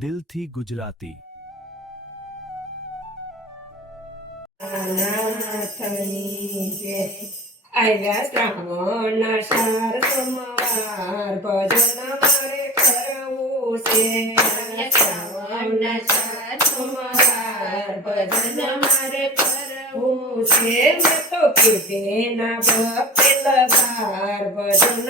દિલથી ગુજરાતી. નાથની જય. આવ્યા શ્રાવણ સાર સોમવાર ભજન મારે કરવું છે. શ્રાવણ સાર સોમવાર ભજન મારે કરવું છે. મેં તો કીધેના ભક્તિ લગાર ભજન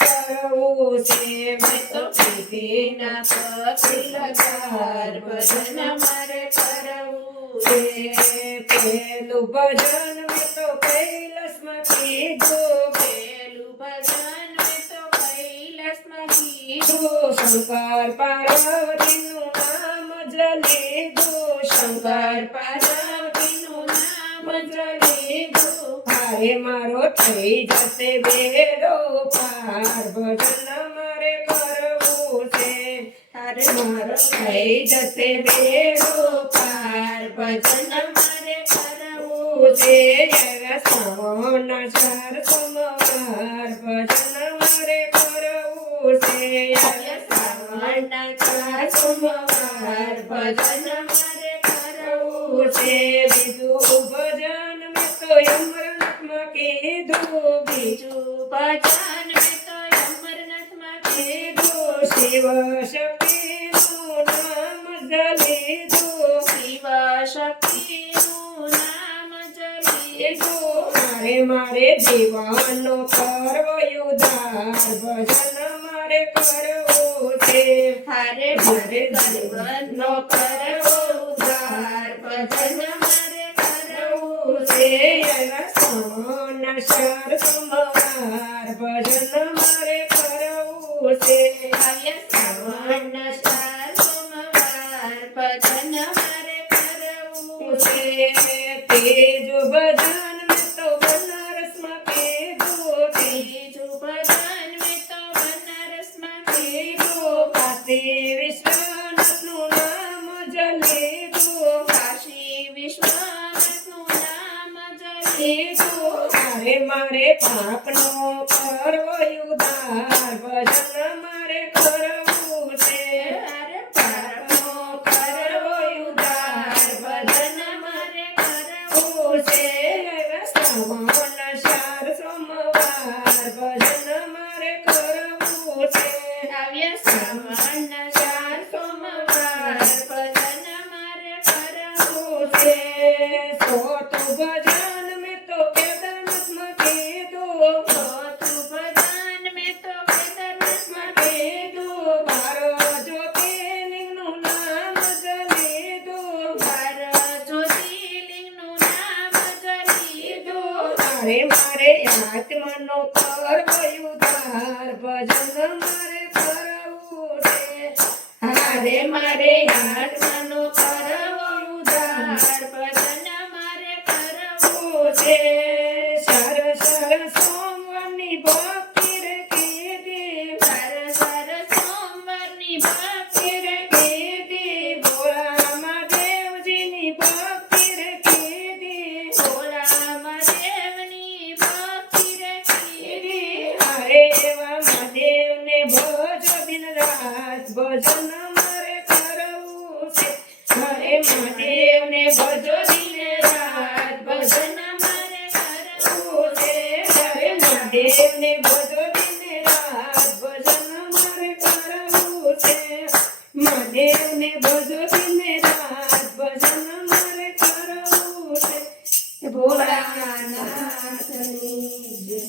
કરવું છે. મેં તો કીધેના ભક્તિ લગાર ભજન મારે કરવું છે. પેલું ભજન મેં તો કૈલાસમાં કીધું. પેલું ભજન મેં તો કૈલાસમાં કીધું. શંકર પાર્વતીનું નામ જ લીધું. શંકર પાર્વતીનું નામ જ લીધું. હારે મારો થઈ જશે બેડો પાર ભજન મારે કરવું છે. હારે મારો થઈ જશે બેડો પાર ભજન મારે કરવું છે. શ્રાવણ સાર સોમવાર ભજન મારે કરવું છે. શ્રાવણ સાર સોમવાર ભજન મારે કરવું છે. બીજું ભજન મેં તો અમરનાથમાં કીધું. બીજું ભજન મેં તો અમરનાથમાં કીધું. શિવ શક્તિનું નામ જ લીધું. શિવ શક્તિનું નામ જ લીધું. મારે જીવનનો કરવો ઉદ્ધાર ભજન મારે કરવું છે. મારે જીવનનો કરવો ઉદ્ધાર ભજન મારે કરવું છે. શ્રાવણ સાર સોમવાર ભજન મારે કરવું છે. શ્રાવણ સાર સોમવાર ભજન મારે કરવું છે. તેજું ભજન મેં તો બનારસમાં કીધું. તેજું ભજન મેં તો બનારસમાં કીધું. કાશી વિશ્વનાથનું નામ જ લીધું. કાશી વિશ્વનાથનું નામ જ લીધું. મારે પાપનો કરવો ઉદ્ધાર ભજન મારે કરવું છે. પાપનો કરવો ઉદ્ધાર ભજન મારે કરવું છે. શ્રાવણ સાર સોમવાર ભજન મારે કરવું છે. શ્રાવણ સાર સોમવાર ભજન મારે કરવું છે. ચોથું ભજન મેં તો કેદારનાથમાં કીધું. ચોથું ભજન મેં તો કેદારનાથમાં કીધું. 12 જ્યોતિર્લિંગનું નામ જ લીધું. 12 જ્યોતિર્લિંગનું નામ જ લીધું. મારે આત્માનો કરવો ઉદ્ધાર ભજન મારે કરવું છે. મારે આત્માનો કરવો ઉદ્ધાર ભજન મારે કરવું છે. સર સોમવારની ભક્તિ રે કીધી. સર સોમવારની ભક્તિ રે કીધી. ભોળા મહાદેવજીની ભક્તિ રે કીધી. ભોળા મહાદેવની ભક્તિ રે કીધી. હરે એવા મહાદેવને ભજો દિન રાત ભજન મારે કરવું છે. હરે મહાદેવને ભજો દિન રાત ભજન મારે કરવું છે. હરે મહાદેવને ભજો દિન રાત ભજન મારે કરવું છે. મહાદેવને ભજો દિન રાત ભજન મારે કરવું છે. ભોળાનાથની જય.